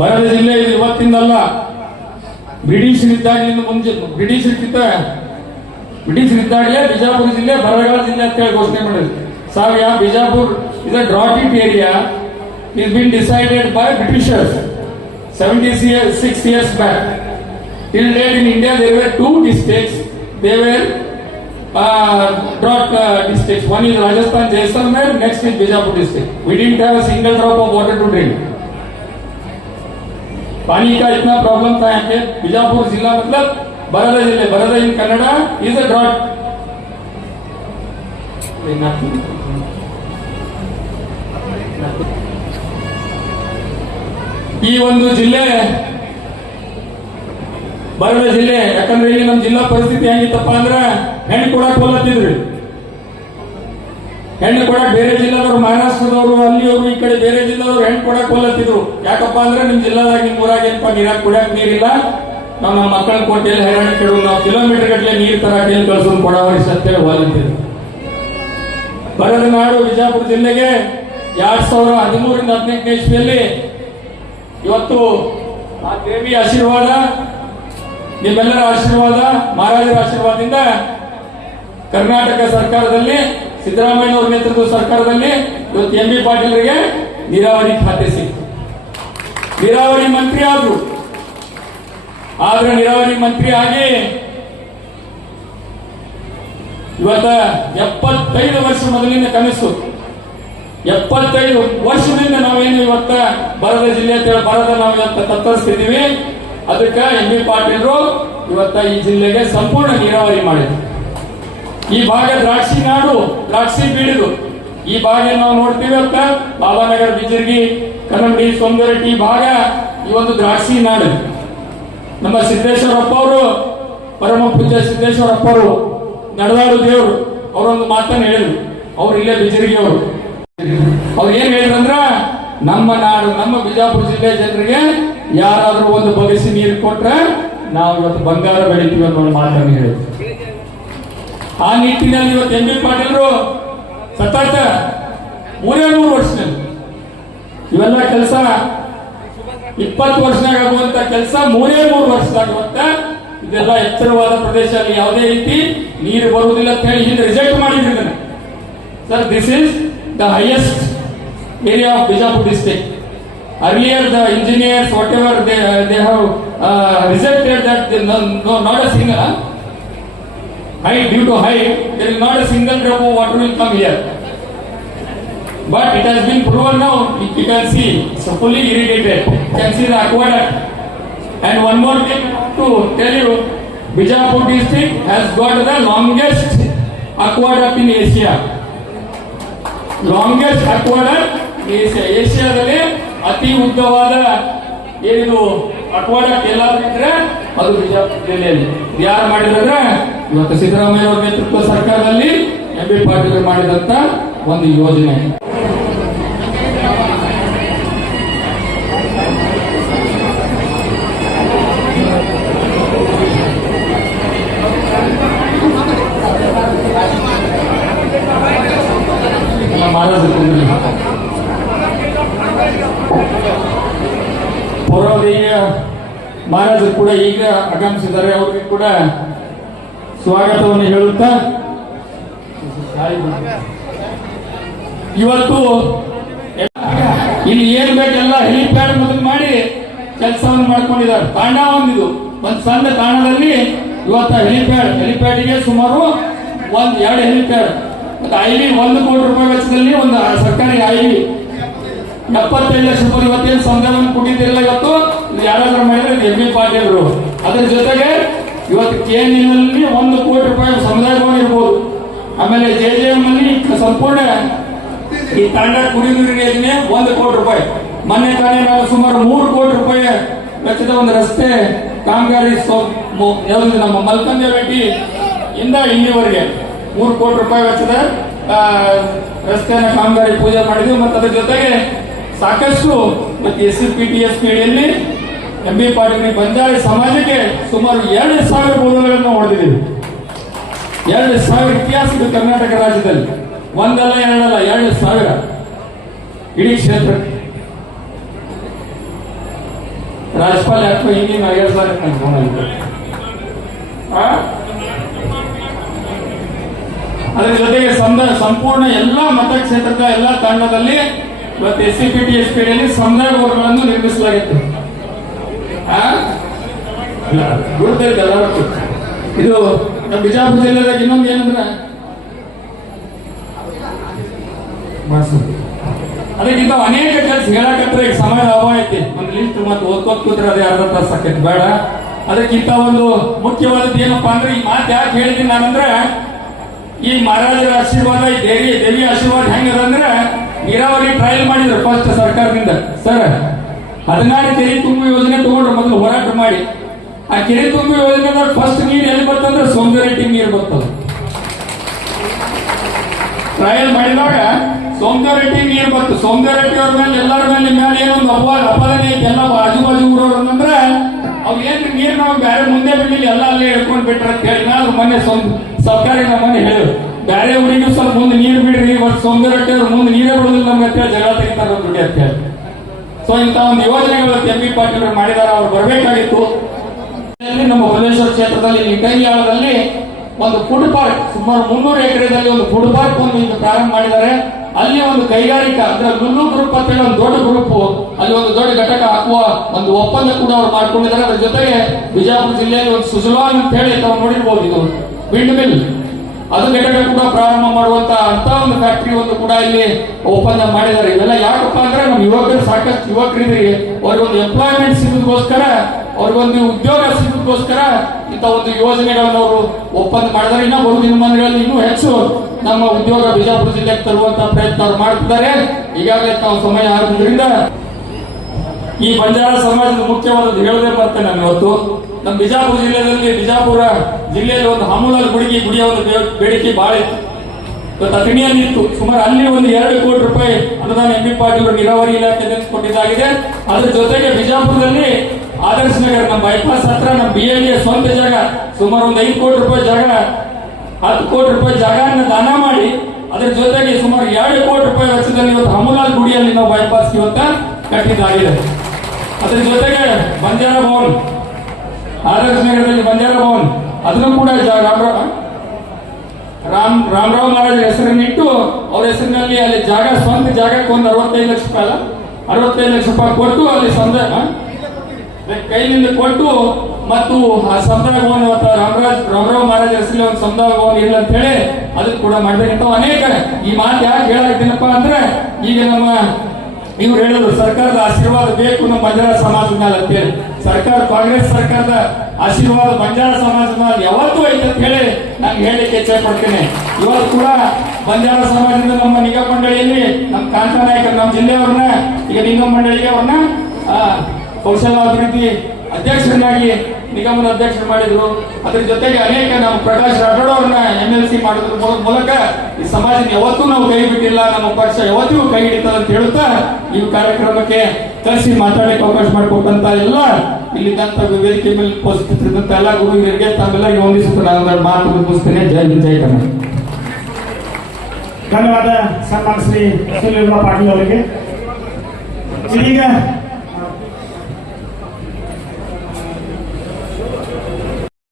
ಬರದ ಜಿಲ್ಲೆ ಇದು ಇವತ್ತಿಂದಲ್ಲ, ಬ್ರಿಟಿಷರಿದ್ದಾಗಲಿಂದ ಮುಂಚೆ ಬ್ರಿಟಿಷರಿದ್ದಾಗಲೇ ಬಿಜಾಪುರ ಜಿಲ್ಲೆ ಬರಗಾಲ ಜಿಲ್ಲೆ ಅಂತ ಹೇಳಿ ಘೋಷಣೆ ಮಾಡಿದ್ರು. Bijapur is a drought area is been decided by Britishers 76 years back. Till date in India there were two districts. They were drought districts. One is Rajasthan Jaisalmer, next is Bijapur district. We didn't have a single drop of water to drink. पानी का इतना problem था यहाँ पे. बीजापुर जिला मतलब बरदा जिले. बरदा इन Kannada is a drought. ಈ ಒಂದು ಜಿಲ್ಲೆ ಬರದ ಜಿಲ್ಲೆ. ಯಾಕಂದ್ರೆ ಇಲ್ಲಿ ನಮ್ಮ ಜಿಲ್ಲಾ ಪರಿಸ್ಥಿತಿ ಹೆಂಗಿತ್ತಪ್ಪ ಅಂದ್ರ ಹೆಣ್ಣು ಕೊಡಕ್ ಹೋಲತ್ತಿದ್ರಿ. ಹೆಣ್ಣು ಕೊಡಕ್ ಬೇರೆ ಜಿಲ್ಲಾದವ್ರು, ಮಹಾರಾಷ್ಟ್ರದವರು, ಅಲ್ಲಿಯವರು, ಈ ಕಡೆ ಬೇರೆ ಜಿಲ್ಲಾದವ್ರು ಹೆಣ್ಣು ಕೊಡಕ್ ಹೋಲತ್ತಿದ್ರು. ಯಾಕಪ್ಪ ಅಂದ್ರೆ ನಿಮ್ ಜಿಲ್ಲಾದಾಗ ನಿಮ್ ಊರಾಗ ಏನಪ್ಪ ನೀರಾಗ ಕುಡಿಯಕ್ ನೀರಿಲ್ಲ, ನಮ್ಮ ಮಕ್ಕಳನ್ನ ಕೊಟ್ಟೆಲ್ಲಿ ಹೈರಾಣ ಕೇಳು, ನಾವು ಕಿಲೋಮೀಟರ್ ಗಟ್ಟಲೆ ನೀರ್ ತರಕ್ಕೆ ಎಲ್ಲಿ ಕಳ್ಸೋದು ಕೊಡವರಿ ಸತ್ಯ ಹೋಲತ್ತಿದ್ರು. ಬರದ ನಾಡು ಬಿಜಾಪುರ ಜಿಲ್ಲೆಗೆ 2013ರಿಂದ 18ನೇ ಇಸ್ವಿಯಲ್ಲಿ ಇವತ್ತು ಆ ದೇವಿಯ ಆಶೀರ್ವಾದ, ನಿಮ್ಮೆಲ್ಲರ ಆಶೀರ್ವಾದ, ಮಹಾರಾಜರ ಆಶೀರ್ವಾದದಿಂದ ಕರ್ನಾಟಕ ಸರ್ಕಾರದಲ್ಲಿ ಸಿದ್ದರಾಮಯ್ಯ ಅವರ ನೇತೃತ್ವದ ಸರ್ಕಾರದಲ್ಲಿ ಇವತ್ತು ಎಂ ಬಿ ಪಾಟೀಲ್ರಿಗೆ ನೀರಾವರಿ ಖಾತೆ ಸಿಕ್ತು. ನೀರಾವರಿ ಮಂತ್ರಿ ಆದ್ರು. ಆದ್ರೆ ನೀರಾವರಿ ಮಂತ್ರಿ ಆಗಿ ಇವತ್ತ 75 ವರ್ಷ ಮೊದಲಿನ ಕನಸು. 75 ವರ್ಷದಿಂದ ನಾವೇನು ಇವತ್ತ ಬರದ ಜಿಲ್ಲೆ ಬರದ ನಾವು ಇವತ್ತ ತತ್ತರಿಸ್ತಿದ್ದೀವಿ. ಅದಕ್ಕೆ ಎಂ ಬಿ ಪಾಟೀಲ್ರು ಇವತ್ತ ಈ ಜಿಲ್ಲೆಗೆ ಸಂಪೂರ್ಣ ನೀರಾವರಿ ಮಾಡಿದ್ರು. ಈ ಭಾಗ ದ್ರಾಕ್ಷಿ ನಾಡು, ದ್ರಾಕ್ಷಿ ಬೀಳಿದು. ಈ ಭಾಗ ನಾವು ನೋಡ್ತೀವಿ ಅಂತ ಬಾಬಾನಗರ, ಬಿಜರ್ಗಿ, ಕನ್ನಂಬಿ, ಸೋಮದರಟ್ಟಿ ಈ ಭಾಗ ಈ ಒಂದು ದ್ರಾಕ್ಷಿ ನಾಡು. ನಮ್ಮ ಸಿದ್ದೇಶ್ವರಪ್ಪ ಅವರು, ಪರಮ ಪೂಜ್ಯ ಸಿದ್ದೇಶ್ವರಪ್ಪ ಅವರು, ನಡೆದಾಡು ದೇವರು, ಅವರೊಂದು ಮಾತನ್ನು ಹೇಳಿದ್ರು. ಅವ್ರು ಇಲ್ಲೇ ಬಿಜರ್ಗಿ ಅವರು. ಅವ್ರು ಏನ್ ಹೇಳಿದ್ರಂದ್ರ, ನಮ್ಮ ನಾಡು, ನಮ್ಮ ಬಿಜಾಪುರ ಜಿಲ್ಲೆ ಜನರಿಗೆ ಯಾರಾದ್ರೂ ಒಂದು ಬಗೆಸಿ ನೀರು ಕೊಟ್ರೆ ನಾವು ಇವತ್ತು ಬಂಗಾರ ಬೆಳಿತೀವಿ ಅನ್ನೋ ಮಾತನ್ನು ಹೇಳಿದ್ರು. ಆ ನಿಟ್ಟಿನಲ್ಲಿ ಇವತ್ತು ಎಂ ಬಿ ಪಾಟೀಲ್ರು ಸತತ 3 ವರ್ಷದಲ್ಲಿ ಇವೆಲ್ಲ ಕೆಲಸ 20 ವರ್ಷನಾಗ ಆಗುವಂತ ಕೆಲಸ 3 ವರ್ಷದಾಗುವಂತ ಇದೆಲ್ಲ ಎತ್ತರವಾದ ಪ್ರದೇಶದಲ್ಲಿ ಯಾವುದೇ ರೀತಿ ನೀರು ಬರುವುದಿಲ್ಲ ಅಂತ ಹೇಳಿ ಹಿಂದೆ ರಿಜೆಕ್ಟ್ ಮಾಡಿದ್ರು. Sir, this is the highest area of Bijapur district. Earlier the engineers whatever they have rejected that not a single height, due to height there is not a single drop of water will come here, but it has been proven now. You can see it's fully irrigated. You can see the aqueduct. And one more thing to tell you, Bijapur district has got the longest aqueduct in Asia. Longest aqueduct in Asia. ಏಷ್ಯಾದಲ್ಲಿ ಅತಿ ಉದ್ದವಾದ ಏನಿದು ಅಕ್ವಾಡಕ್ಟ್ ಎಲ್ಲಾದ್ರೂ ಇದ್ರೆ ಅದು ಬಿಜಾಪುರ ಜಿಲ್ಲೆಯಲ್ಲಿ. ಯಾರು ಮಾಡಿದ್ರೆ ಇವತ್ತು ಸಿದ್ದರಾಮಯ್ಯ ಅವರ ನೇತೃತ್ವ ಸರ್ಕಾರದಲ್ಲಿ ಎಂ ಬಿ ಪಾಟೀಲ್ ಮಾಡಿದಂತ ಒಂದು ಯೋಜನೆ. ಪೌರಾದೇಯ ಮಹಾರಾಜರು ಕೂಡ ಈಗ ಆಗಮಿಸಿದ್ದಾರೆ. ಅವರಿಗೆ ಕೂಡ ಸ್ವಾಗತವನ್ನು ಹೇಳುತ್ತಾ, ಇವತ್ತು ಇಲ್ಲಿ ಏನ್ ಬೇಕೆಲ್ಲ ಹೆಲಿಪ್ಯಾಡ್ ಮೊದಲು ಮಾಡಿ ಕೆಲಸವನ್ನು ಮಾಡ್ಕೊಂಡಿದ್ದಾರೆ. ತಾಂಡ ಒಂದಿದು ಒಂದು ಸಣ್ಣ ತಾಣದಲ್ಲಿ ಇವತ್ತು ಹೆಲಿಪ್ಯಾಡ್ಗೆ ಸುಮಾರು 2 ಹೆಲಿಪ್ಯಾಡ್ ಮತ್ತು ಐವಿ 1 ಕೋಟಿ ರೂಪಾಯಿ ವೆಚ್ಚದಲ್ಲಿ ಒಂದು ಸರ್ಕಾರಿ ಐವಿ 75 ಲಕ್ಷ ರೂಪಾಯಿ ಇವತ್ತೇನು ಸಂಘವನ್ನು ಕೊಟ್ಟಿದ್ದಿಲ್ಲ. ಇವತ್ತು ಇದು ಯಾರಾದ್ರೂ ಮಾಡಿದ್ರೆ ಎಂ ಬಿ ಪಾಟೀಲ್ರು. ಅದರ ಜೊತೆಗೆ ಇವತ್ತು KNL 1 ಕೋಟಿ ರೂಪಾಯಿ ಸಮುದಾಯ ಭವನ ಇರ್ಬೋದು. ಆಮೇಲೆ JJM ಅಲ್ಲಿ ಸಂಪೂರ್ಣ ಈ ತಾಂಡ ಕುಡಿಯುವ ನೀರಿನ ಯೋಜನೆ 1 ಕೋಟಿ ರೂಪಾಯಿ. ಮೊನ್ನೆ ತಾನೇ ನಾವು ಸುಮಾರು 3 ಕೋಟಿ ರೂಪಾಯಿ ವೆಚ್ಚದ ಒಂದು ರಸ್ತೆ ಕಾಮಗಾರಿ ಯಾವುದು ನಮ್ಮ ಮಲ್ಕಂದೇವಟ್ಟಿ ಇಂದ ಇಲ್ಲಿವರೆಗೆ 3 ಕೋಟಿ ರೂಪಾಯಿ ವೆಚ್ಚದ ರಸ್ತೆಯನ್ನು ಕಾಮಗಾರಿ ಪೂಜೆ ಮಾಡಿದ್ವಿ. ಮತ್ತು ಅದರ ಜೊತೆಗೆ ಸಾಕಷ್ಟು ಮತ್ತೆ SCPTS ಅಡಿಯಲ್ಲಿ ಎಂ ಬಿ ಪಾಟೀಲ್ ಬಂಜಾರ ಸಮಾಜಕ್ಕೆ ಸುಮಾರು 2,000 ಬೋಧಗಳನ್ನು ಹೊಡೆದಿದ್ದೀವಿ. 2,000 ಇತಿಹಾಸ ಇದೆ ಕರ್ನಾಟಕ ರಾಜ್ಯದಲ್ಲಿ. ಒಂದಲ್ಲ ಎರಡಲ್ಲ 2,000 ಇಡೀ ಕ್ಷೇತ್ರಕ್ಕೆ. ರಾಜ್ಯಪಾಲ ಅಥವಾ ಹಿಂದಿನ 2 ಸಾರಿ ಅದರ ಜೊತೆಗೆ ಸಂಪೂರ್ಣ ಎಲ್ಲಾ ಮತಕ್ಷೇತ್ರದ ಎಲ್ಲಾ ತಂಡದಲ್ಲಿ ಇವತ್ತು SCPT SPD ಸಮುದಾಯ ಭವನಗಳನ್ನು ನಿರ್ಮಿಸಲಾಗಿತ್ತು. ಗುರುತೈತೆ ಎಲ್ಲರಿಗೂ. ಇದು ನಮ್ಮ ಬಿಜಾಪುರ ಜಿಲ್ಲೆದಾಗ ಇನ್ನೊಂದು ಏನಂದ್ರೆ ಅದಕ್ಕಿಂತ ಅನೇಕ ಕೆಲಸ ಹೇಳಕತ್ರೆ ಈಗ ಸಮಯದ ಅಭಾವ ಐತಿ. ಒಂದು ಲಿಸ್ಟ್ ಮತ್ತೆ ಓದ್ಕೋತ್ ಕೂತ್ರೆ ಅದೇ ಅರ್ಧ ತಾಸು ಆಕೈತಿ, ಬೇಡ. ಅದಕ್ಕಿಂತ ಒಂದು ಮುಖ್ಯವಾದದ್ದು ಏನಪ್ಪಾ ಅಂದ್ರೆ ಈ ಮಾತು ಯಾಕೆ ಹೇಳಿದ್ದೀನಿ ನಾನಂದ್ರೆ, ಈ ಮಹಾರಾಜರ ಆಶೀರ್ವಾದ, ಈ ದೇವಿ ಆಶೀರ್ವಾದ ಹೆಂಗದ ಅಂದ್ರೆ, ನೀರಾವರಿ ಟ್ರಯಲ್ ಮಾಡಿದ್ರು ಫಸ್ಟ್ ಸರ್ಕಾರದಿಂದ. ಸರ್ 16 ಕೆರೆ ತುಂಬು ಯೋಜನೆ ತಗೊಂಡ್ರು ಮೊದಲು ಹೋರಾಟ ಮಾಡಿ. ಆ ಕೆರೆ ತುಂಬು ಯೋಜನೆ ಫಸ್ಟ್ ನೀರು ಎಲ್ಲಿ ಬರ್ತಂದ್ರೆ ಸೌಂದರ್ಯ ನೀರು ಬರ್ತದ. ಟ್ರಯಲ್ ಮಾಡಿದಾಗ ಸೌಂದರ್ಯ ನೀರು ಬಂತು. ಸೌಂದರ್ಯ ಅವ್ರ ಮೇಲೆ ಎಲ್ಲರ ಮೇಲೆ ಏನೊಂದು ಅಪಾದನೆ ಐತಿ. ಎಲ್ಲ ಆಜು ಬಾಜು ಊರವ್ರು ಅಂದ್ರೆ ಅವ್ರು ಏನ್ ನೀರು ನಾವು ಬೇರೆ ಮುಂದೆ ಬಿಡ್ಲಿಲ್ಲ, ಎಲ್ಲ ಅಲ್ಲೇ ಹಿಡ್ಕೊಂಡ್ ಬಿಟ್ರ ಅಂತ ಹೇಳಿ ನಾವು ಮೊನ್ನೆ ಸರ್ಕಾರಿ ನಮ್ಮ ಮನೆ ಹೇಳಿದ್ರು, ಬೇರೆ ಊರಿಗೂ ಸ್ವಲ್ಪ ಮುಂದೆ ನೀರು ಬಿಡ್ರಿ, ಸೌಂದರ್ಯ ಅವ್ರು ಮುಂದೆ ನೀರೇ ಬಿಡುದಿಲ್ಲ ನಮ್ಗೆ ಅಂತ ಹೇಳಿ ಜಗಳ ತೆಗಿತಾರ ದುಡ್ಡು ಅಂತ ಹೇಳಿ. ಸೊ ಇಂತ ಒಂದು ಯೋಜನೆಗಳು MB ಪಾಟೀಲ್ ಮಾಡಿದಾರ, ಅವ್ರು ಬರ್ಬೇಕಾಗಿತ್ತು. ನಮ್ಮ ಬಲೇಶ್ವರ ಕ್ಷೇತ್ರದಲ್ಲಿ ಲಿಂಗಯ್ಯಾಳದಲ್ಲಿ ಒಂದು ಫುಡ್ ಪಾರ್ಕ್, ಸುಮಾರು 300 ಎಕರೆದಲ್ಲಿ ಒಂದು ಫುಡ್ ಪಾರ್ಕ್ ಒಂದು ಪ್ರಾರಂಭ ಮಾಡಿದ್ದಾರೆ. ಅಲ್ಲಿ ಒಂದು ಕೈಗಾರಿಕಾ ಅಂದ್ರೆ ಲುಲ್ಲು ಗ್ರೂಪ್ ಅಂತ ಹೇಳಿ ಒಂದು ದೊಡ್ಡ ಗ್ರೂಪ್, ಅಲ್ಲಿ ಒಂದು ದೊಡ್ಡ ಘಟಕ ಹಾಕುವ ಒಂದು ಒಪ್ಪಂದ ಕೂಡ ಅವ್ರು ಮಾಡ್ಕೊಂಡಿದ್ದಾರೆ. ಅದ್ರ ಜೊತೆಗೆ ಬಿಜಾಪುರ ಜಿಲ್ಲೆಯಲ್ಲಿ ಒಂದು ಸುಜಲಾನ್ ಅಂತ ಹೇಳಿ ತಾವು ನೋಡಿರ್ಬೋದು, ಇದು ವಿಂಡ್ ಮಿಲ್, ಅದು ಘಟಕ ಕೂಡ ಪ್ರಾರಂಭ ಮಾಡುವಂತ ಅಂತ ಒಂದು ಫ್ಯಾಕ್ಟರಿ ಒಂದು ಕೂಡ ಇಲ್ಲಿ ಒಪ್ಪಂದ ಮಾಡಿದ್ದಾರೆ. ಇವೆಲ್ಲ ಯಾಕಪ್ಪ ಅಂದ್ರೆ ನಮ್ಮ ಯುವಕರು, ಸಾಕಷ್ಟು ಯುವಕರಿದ್ರೆ ಅವ್ರಿಗೊಂದು ಎಂಪ್ಲಾಯ್ಮೆಂಟ್ ಸಿಗೋದಕ್ಕೋಸ್ಕರ, ಅವ್ರಿಗೊಂದು ಉದ್ಯೋಗ ಸಿಗೋದಕ್ಕೋಸ್ಕರ ಇಂಥ ಒಂದು ಯೋಜನೆಗಳನ್ನು ಅವರು ಒಪ್ಪಂದ ಮಾಡಿದ್ದಾರೆ. ಇನ್ನು ಬರುವ ದಿನಮಾನಗಳಲ್ಲಿ ಇನ್ನೂ ಹೆಚ್ಚು ನಮ್ಮ ಉದ್ಯೋಗ ಬಿಜಾಪುರ ಜಿಲ್ಲೆಗೆ ತರುವಂತಹ ಪ್ರಯತ್ನ ಅವರು ಮಾಡ್ತಿದ್ದಾರೆ. ಈಗಾಗಲೇ ತಾವು ಸಮಯ ಆದ್ರಿಂದ ಈ ಬಂಜಾರ ಸಮಾಜದ ಮುಖ್ಯವಾದದ್ದು ಹೇಳದೆ ಬರ್ತೇನೆ ನಾನು ಇವತ್ತು. ನಮ್ಮ ಬಿಜಾಪುರ ಜಿಲ್ಲೆಯಲ್ಲಿ ಒಂದು ಹಮೂಲಲ್ ಗುಡಿಯ ಒಂದು ಬೇಡಿಕೆ ಬಹಳ ಇತ್ತು. ಇವತ್ತು ಅತಣಿಯಲ್ಲಿ ಇತ್ತು. ಸುಮಾರು ಅಲ್ಲಿ ಒಂದು 2 ಕೋಟಿ ರೂಪಾಯಿ ಅನುದಾನ MB ಪಾಟೀಲ್ ನೀರಾವರಿ ಇಲಾಖೆ ಕೊಟ್ಟಿದ್ದಾಗಿದೆ. ಅದ್ರ ಜೊತೆಗೆ ಬಿಜಾಪುರದಲ್ಲಿ ಆದರ್ಶ ನಗರ ನಮ್ಮ ಬೈಪಾಸ್ ಹತ್ರ ನಮ್ಮ BLA ಸ್ವಂತ ಜಾಗ, ಸುಮಾರು ಒಂದು 5 ಕೋಟಿ ರೂಪಾಯಿ ಜಾಗ, 10 ಕೋಟಿ ರೂಪಾಯಿ ಜಾಗನ ದಾನ ಮಾಡಿ, ಅದ್ರ ಜೊತೆಗೆ ಸುಮಾರು 2 ಕೋಟಿ ರೂಪಾಯಿ ವೆಚ್ಚದಲ್ಲಿ ಇವತ್ತು ಹಮೂಲಾಲ್ ಗುಡಿಯಲ್ಲಿ ನಾವು ಬೈಪಾಸ್ ಇವತ್ತ ಕಟ್ಟಿದ್ದಾಗಿದೆ. ಅದ್ರ ಜೊತೆಗೆ ಬಂಜಾರ ಭವನ್, ಆದರ್ಶ ನಗರದಲ್ಲಿ ಬಂಜಾರ ಭವನ್, ಅದನ್ನು ಕೂಡ ರಾಮರಾವ್ ಮಹಾರಾಜ್ ಹೆಸರನ್ನಿಟ್ಟು ಅವ್ರ ಹೆಸರಿನಲ್ಲಿ ಅಲ್ಲಿ ಜಾಗ, ಸ್ವಂತ ಜಾಗಕ್ಕೆ ಒಂದು 65 ಲಕ್ಷ ರೂಪಾಯಿ 65 ಲಕ್ಷ ರೂಪಾಯಿ ಕೊಟ್ಟು ಅಲ್ಲಿ ಕೈಲಿಂದ ಕೊಟ್ಟು ಮತ್ತು ಆ ಸಮುದಾಯ ಭವನ ರಾಮರಾವ್ ಮಹಾರಾಜ್ ಹೆಸರಲ್ಲಿ ಒಂದು ಸಮುದಾಯ ಭವನ ಇಲ್ಲ ಅಂತ ಹೇಳಿ ಅದಕ್ಕೆ ಕೂಡ ಮಾಡ್ಬೇಕಂತ ಅನೇಕ. ಈ ಮಾತು ಯಾಕೆ ಹೇಳಾಕತ್ತೀನಪ್ಪ ಅಂದ್ರೆ, ಈಗ ನಮ್ಮ ಇವ್ರು ಹೇಳಿದ್ರು ಸರ್ಕಾರದ ಆಶೀರ್ವಾದ ಬೇಕು ನಮ್ಮ ಬಂಜಾರ ಸಮಾಜದ ಮೇಲೆ ಅಂತ ಹೇಳಿ. ಕಾಂಗ್ರೆಸ್ ಸರ್ಕಾರದ ಆಶೀರ್ವಾದ ಬಂಜಾರ ಸಮಾಜದ ಮೇಲೆ ಯಾವತ್ತೂ ಐತೆ ಅಂತ ಹೇಳಿ ನಾನು ಹೇಳಲಿಕ್ಕೆ ಇಚ್ಛೆ ಪಡ್ತೇನೆ. ಇವತ್ತು ಕೂಡ ಬಂಜಾರ ಸಮಾಜದಿಂದ ನಮ್ಮ ನಿಗಮ ಮಂಡಳಿಯಲ್ಲಿ ನಮ್ಮ ಕಾಂತ ನಾಯಕರು, ನಮ್ಮ ಜಿಲ್ಲೆಯವ್ರನ್ನ ಈಗ ನಿಗಮ ಮಂಡಳಿಗೆ ಅವ್ರನ್ನ ಕೌಶಲ್ಯಾಭಿವೃದ್ಧಿ ಅಧ್ಯಕ್ಷರನ್ನಾಗಿ ನಿಗಮದ ಅಧ್ಯಕ್ಷರು ಮಾಡಿದ್ರು. ಅದ್ರ ಜೊತೆಗೆ ಅನೇಕ ನಮ್ಮ ಪ್ರಕಾಶ್ ರಾಠೋಡ್ ಅವ್ರನ್ನ MLC ಮಾಡೋದ್ರ ಮೂಲಕ ಈ ಸಮಾಜದ ಯಾವತ್ತೂ ನಾವು ಕೈ ಬಿಟ್ಟಿಲ್ಲ, ನಮ್ಮ ಪಕ್ಷ ಯಾವತ್ತೂ ಕೈ ಹಿಡಿತದ ಅಂತ ಹೇಳುತ್ತಾ ಈ ಕಾರ್ಯಕ್ರಮಕ್ಕೆ ಕಳಿಸಿ ಮಾತಾಡಲಿಕ್ಕೆ ಅವಕಾಶ ಮಾಡಿಕೊಟ್ಟಂತ ಎಲ್ಲ ಇಲ್ಲಿದ್ದಂತ ವೇದಿಕೆ ಮೇಲೆ ಉಪಸ್ಥಿತರಿದ್ದಂತ ಎಲ್ಲ ಗುರುಗಳಿಗೆ ತಾವೆಲ್ಲರಿಗೆ ವಂದಿಸುತ್ತಾ ನಾನು ಮಾತು ಮುಗಿಸ್ತೇನೆ. ಜೈ ಹಿಂದ್, ಜೈ ಕರ್ನಾಟಕ. ಧನ್ಯವಾದ ಸನ್ಮಾನ ಶ್ರೀ ಸುನೀಲ್ ಪಾಟೀಲ್ ಅವರಿಗೆ. ಇದೀಗ